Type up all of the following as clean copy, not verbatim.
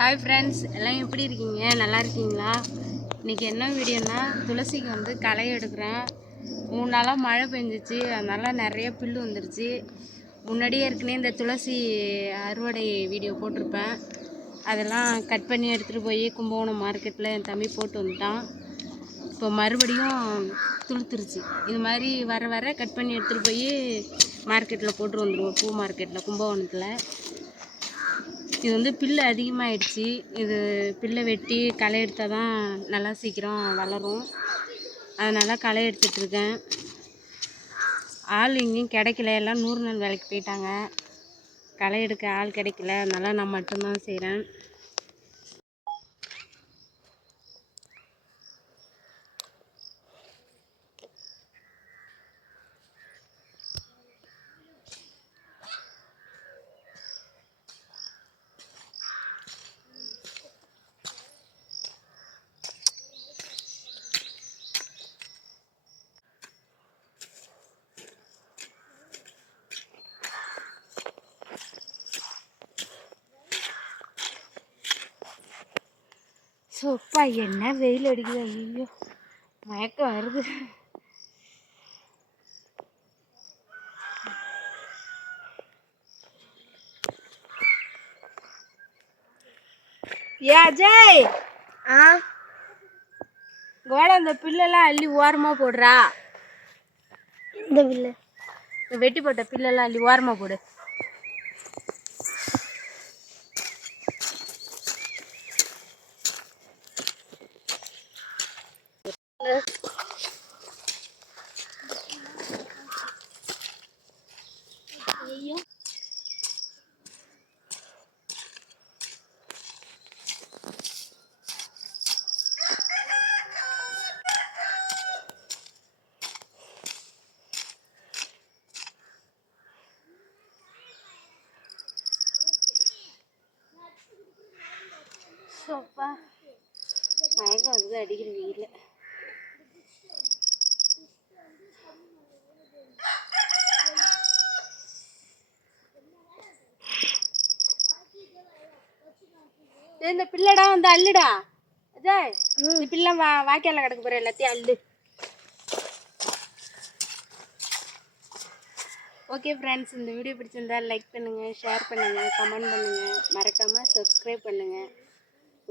Hi friends, எல்லாம் எப்படி இருக்கீங்க? நல்லா இருக்கீங்களா? இன்றைக்கி என்ன வீடியோனா, துளசிக்கு வந்து களை எடுக்கிறேன். 3 நாளாக மழை பெஞ்சிச்சு, அதனால் நிறைய புல்லு வந்துருச்சு. முன்னாடியே ஏற்கனவே இந்த துளசி அறுவடை வீடியோ போட்டிருப்பேன். அதெல்லாம் கட் பண்ணி எடுத்துகிட்டு போய் கும்பகோணம் மார்க்கெட்டில் என் தம்பி போட்டு வந்துட்டான். இப்போ மறுபடியும் துளுத்துருச்சு. இது மாதிரி வர வர கட் பண்ணி எடுத்துகிட்டு போய் மார்க்கெட்டில் போட்டு வந்துடுவோம். பூ மார்க்கெட்டில் கும்பகோணத்தில். இது வந்து பில்லு அதிகமாகிடுச்சு. இது பில்லை வெட்டி களை எடுத்தால் தான் நல்லா சீக்கிரம் வளரும். அதனால் களை எடுத்துகிட்ருக்கேன். ஆள் எங்கேயும் கிடைக்கல, எல்லாம் 100 நாள் வேலைக்கு போயிட்டாங்க. களை எடுக்க ஆள் கிடைக்கல, அதனால் நான் மட்டும்தான் செய்கிறேன். சோப்பா என்ன வெயில் அடிக்குது! ஐயோ, மயக்கம் வருது. ஏ அஜய், கோட அந்த பில்லெல்லாம் அள்ளி ஓரமாக போடுறா. இந்த பில்லு வெட்டி போட்ட பில்லெல்லாம் அள்ளி ஓரமாக போடு. சோப்பா மயக்கம் வந்து அடிக்கிற வெயில். இந்த பிள்ளடா வந்து அள்ளுடா. அஜய், இந்த பிள்ளை வாய்க்கால கிடக்கு போற, எல்லாத்தையும் அள்ளு. ஓகே ஃப்ரெண்ட்ஸ், இந்த வீடியோ பிடிச்சிருந்தா லைக் பண்ணுங்கள், ஷேர் பண்ணுங்கள், கமெண்ட் பண்ணுங்கள், மறக்காமல் சப்ஸ்கிரைப் பண்ணுங்கள்.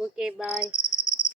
ஓகே, பாய்.